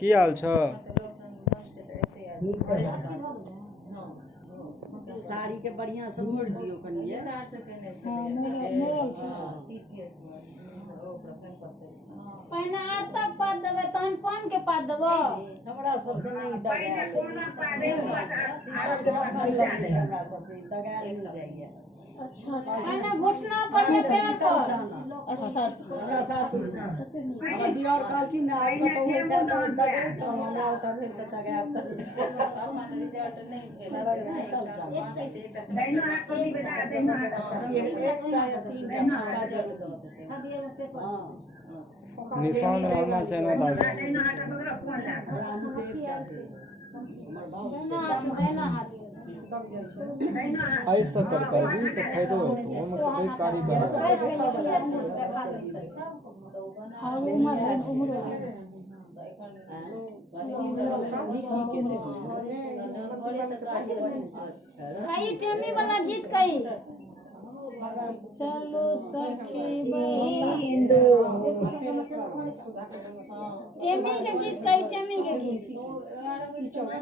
की हाल छ? साड़ी के बढ़िया से मोड़ दियो कनिए। पहिने आर तक पात देबै तहन पान के पात देबो। हमरा सबके नहीं दगाएल सीवर छप्पन लगे छै हमरा सबके दगाएल नहीं जाइए। अच्छा पहिने घुटना पर या पैर पर। अच्छा हमरा सासुर हमरा दियर कहलखिन ना कतौ होइता त दगे त हमरा ओतऽ भेल से दगाएब त रिजल्ट नहीं भेल चल जा दैनो हाथ भी बेटा दैनो एकटा या तीनटा काजल दो हां निशान रहना चाहिए ना दादा। ऐसा करता भी तो फायदो है तो हम कोई कारीगर कई टेमी वाला गीत कई चलो सखी बहिन टेमी के गीत कई टेमी के गीत चलो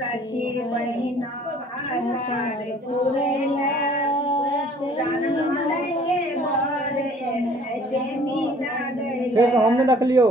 सखी बहिना फिर हमने रख लियो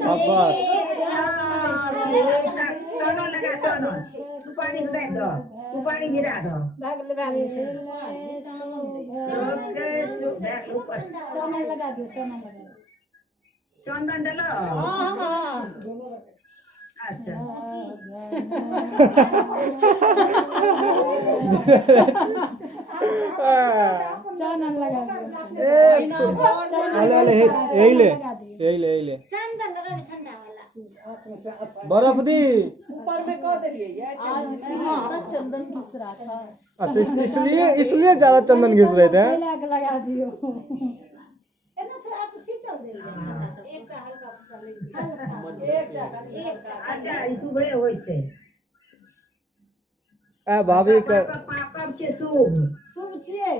शाबाश ऊपर गिरा दो भाग लगा दे चना लगा दियो चंदन डालो हां अच्छा चना लगा ए दियो अले यही ले चंदन लगा ठंडा वाला बर्फ दी ऊपर में कह देलिए ये आज चंदन घिस रहा था। अच्छा इसलिए ज्यादा चंदन घिस रहे थे लगा दियो एना थोड़ा आप शीतल दे एकटा हल्का एकटा अच्छा इतु भे होइसे ए भाभी का पापा के शुभ छिए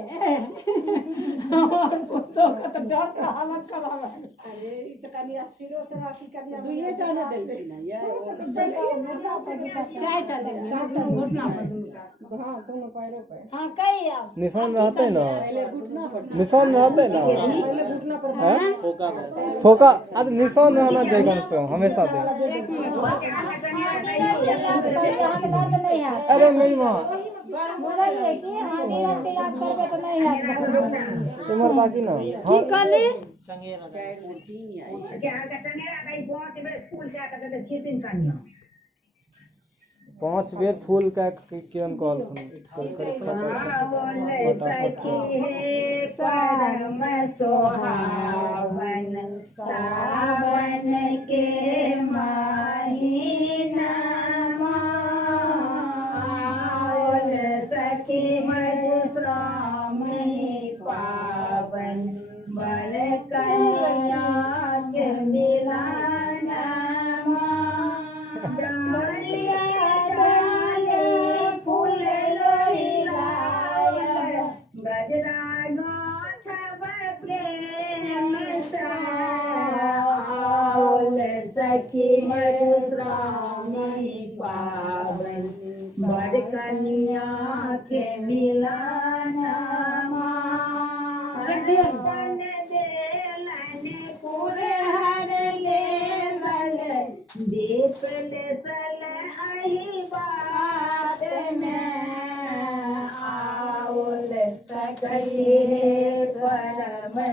और तो डर का हालत खराब है अरे ई त कनिया सिरो से राखी कनिया दुइए टा ने देलखिन ना ये घुटना पर चारटा घुटना पर हां दोनों पैरों पे हां कई अब निशान रहते ना पहले घुटना पर निशान रहते ना पहले घुटना पर फोका अरे निशान रहना चाहिए कम से कम हमेशा दे अरे मेरी माँ बोलिए कि हां नीरज के याद करबे तो नहीं याद तुम्हारे बाकी ना की कहली क्या कहते हैं भाई बहुत बड़े स्कूल से आता था खेतिन कन्या 5 बेर फूल का किरण कॉल परम सोहावन सावन के महीना माल सखी मधुश्रावणी पावन बल कन्या के मिलाना सखी मधुश्रावणी पावन बड़ कन्या के मिलाना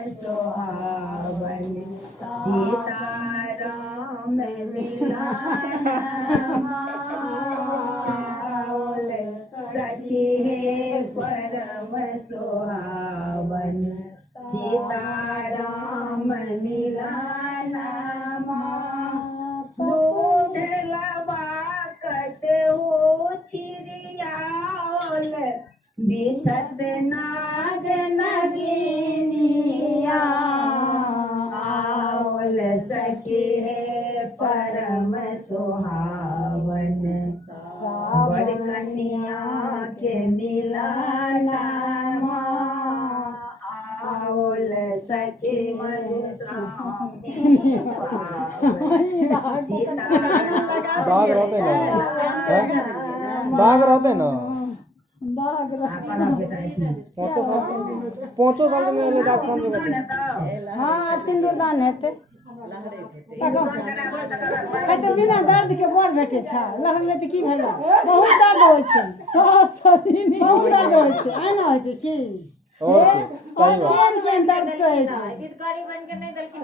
सुहावन सीताराम मिलान सखी है परम सुहावन सीताराम मिलान दूध लबाकत हो चिड़ियाल बिसत नाग नगिनिया आवल सखी है परम सुहावन बड़ कन्या के मिलाना आवल सखी दाग रहते ना दाग रहते ना पाँचों साल के मेरे दाग कम जगह हाँ अब सिंदूरदान हेतै कहते बिना दर्द के बर भेटे छै लहरले तऽ की भेलै बहुत दर्द होइ छै बहुत दर्द होइ छै एना होइ छै की और सही बात केहन दर्द सहै छै गीतकारी बन के नहीं दलखिन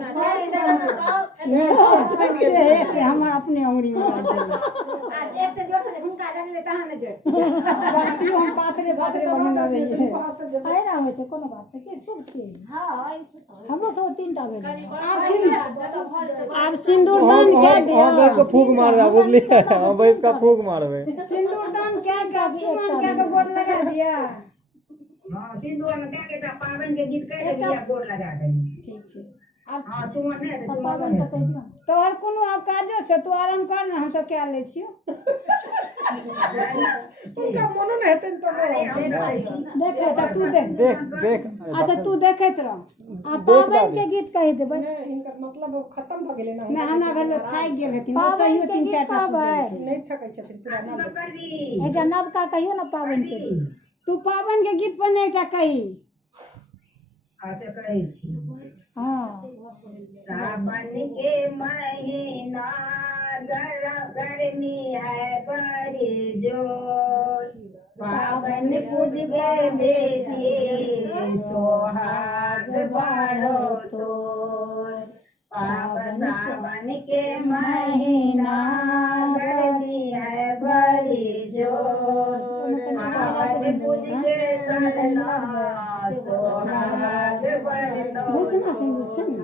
से हमर अपने अंगुरी में लाग गेल एक तो जोर से हुनका जाने ले तहां ने जोड़ बाकी हम पातरे पातरे बनने रहिए आयरा होइ छै कोनो बात छै कि शुभ छियै हां हमरो सब 3टा भेल आब सिंदूरदान कए दियौ हम बैस के फूक मारबे बुझलिए हम बैस के फूक मारबे सिंदूरदान कए के चुमाओन कए के गोड़ लगा दिया हाँ सिंदूर में क्या कहता पावन के गीत कह दिया गोड़ लगा देंगे ठीक छै हाँ चुमा नहीं है चुमा पावन तऽ कहि दियौ तोहर कोनो आब काजो छै तू आराम कर ने हम सब कए लै छियो उनका मोनो नहीं हेतै तो देख अच्छा तू देख देख देख अच्छा तू देखैत रह आ पावन के गीत कहि देबै इनकर मतलब खत्म भ गेलै ना नहीं हमरा भेल थाकि गेल हेथिन पावन तैयो के 3-4 टा गीत नहीं थकै छथिन पूरा नाम एकटा नवका कहियो ना पावन के गीत तू पावन के गीत पर नहीं एकटा कही अच्छा कहे हाँ सावन के महीना गर्मी है बड़ी जोर पावन पूज के बेटी सोहाग बाढ़ो तोर सावन के महीना गर्मी है बड़ी जोर पावन पूज के करना सोहाग बाढ़ो घुसना सिंदूर से ना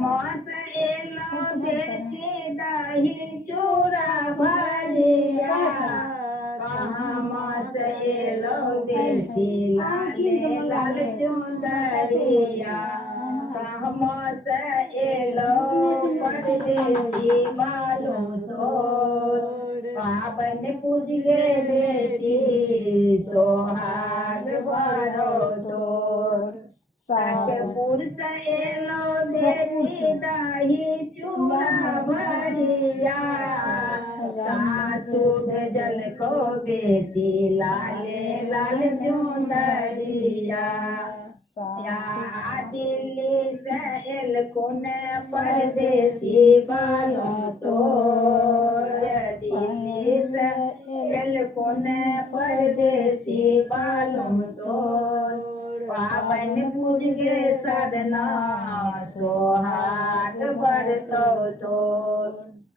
मत एलो देती दही चूड़ा भरिया कहाँ मत एलो देती लाल चुंदरिया कहाँ मत एलो परदेसी मालूम तो पावन पूज गे बेटी सोहाग भरो तोर सतपुर से एलो देती दही चूड़ा भरिया सासु भेजल को बेटी लाले लाल चुंदरिया दिल्ली से एल कोने परदेसी बालों तोर दिल्ली से एल कोने परदेसी बालों तोर पावन पूज के सदना सोहाग बरतो तो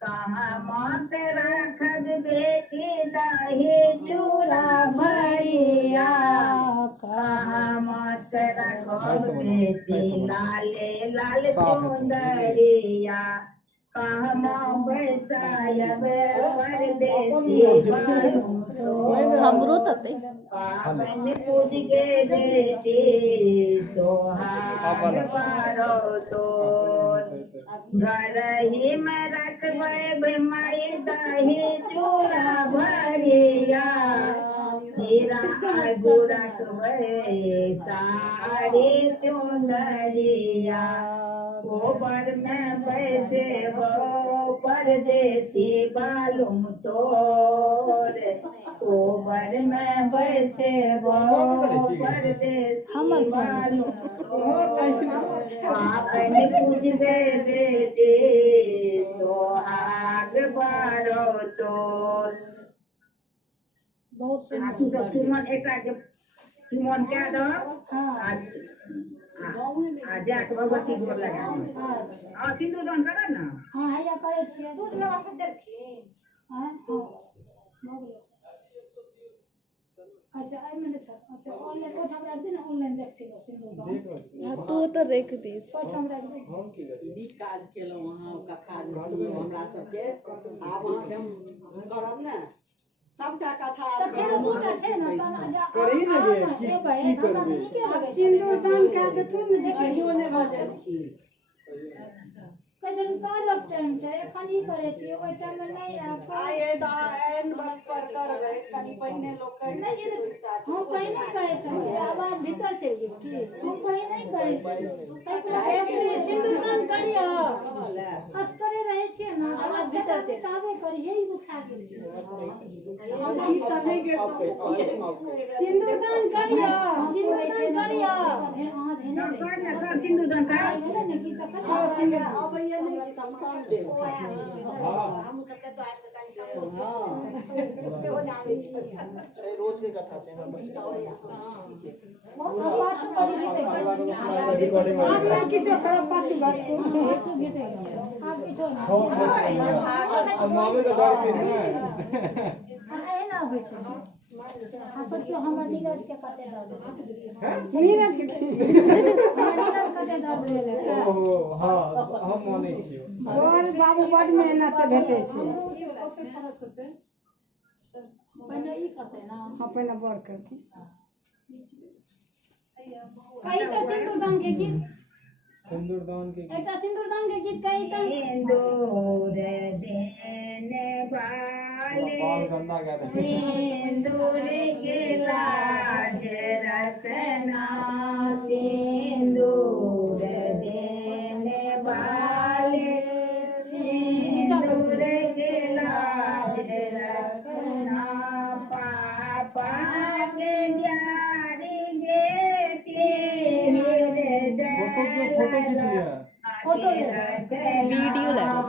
कहाँ मात रखब बेटी दही चूड़ा भरिया कहाँ मात रखब बेटी लाले लाल चुंदरिया कहाँ माँ बैसायब परदेसी बालों तो हमरो तते पावन पूज के बेटी सोहाग बारो तोर घर ही में रखबै माई दही चूड़ा भरिया हीरा आगू रखबै साड़ी चुंदरिया गोबर में बैसे हो परदेसी बालूम तोर गोबर में बैसे हो परदेसी बालूम पावन पूज गे बेटी सोहाग बारो तोर बहुत सुमन एकरा के सुमन क्या दो हाँ आज जाके भगवती गोर लगा अच्छा और सिंदूरदान करे ना हाँ हैया करे छियै दूध लेवा सब देलखिन हाँ हाँ भऽ गेलै अच्छा आई मैंने सर अच्छा ऑनलाइन वो हम रख देना ऑनलाइन देखते हो सिंदूर का तू तो रख दिस कुछ हम रख दे हम की करी नीक काज केलहुँ अहाँ कथा जे सुनलहुँ हमरा सबके आब अहाँके हम करब ने सबटा कथा तो फिर दूटा छै ना तना जा करी ने गे, की की हमरा करबै? नीके लगे सिंदूरदान कए देथुन ने कहियो नहि बजलखिन कैसन काजक टाइम छै एखन ई करे छी ओइ टाइम में नहीं आइ ए दा एन वक्त पर करबै कनी पहिने लोग कहि दै छै पैसा हम कहीं नहीं कहे छलिए आवाज भीतर चलि गेल की हम कहीं नहीं कहे छी सिंदूरदान करियो हंस करे रहे छिए ना आवाज भीतर से चाहबे करी यही दुखा गेल छै हम गीत त नहि गेल सिंदूरदान करियो सिंदूरदान करियो अहाँ धेने रहे कर ना कर सिंदूरदान कर भेले ने की तखन अबैया नहि कि हम सान देब हम सबके तो आबि के कनी सब हो जावे छै रोज के कथा छै हमरा बस पाँच करी रिकॉर्डिंग आप नहीं किछो करब पाछू घास को आप किछो ना अब मामे का डर के ना एना होइ छै हाँ सोचियो हमर नीरज के कते दर्द नीरज के हमर नीरज कते दर्द भेल ओहो हां हम मानै छियै और बाबू बड़ मेहनत से भेटे छै पहिने ई कते ना हाँ पहिने बड़ करती कहि त सिंदूरदान के गीत सिंदूरदान के एकटा सिंदूरदान के गीत कहि त सिंदूर देने वाले बाल गंदा कर रहे सिंदूर के लाज रखना सिंदूर देने वाले सिंदूर के लाज रखना पापा के प्यारी बेटी फोटो खींच लिया फोटो ले वीडियो लगा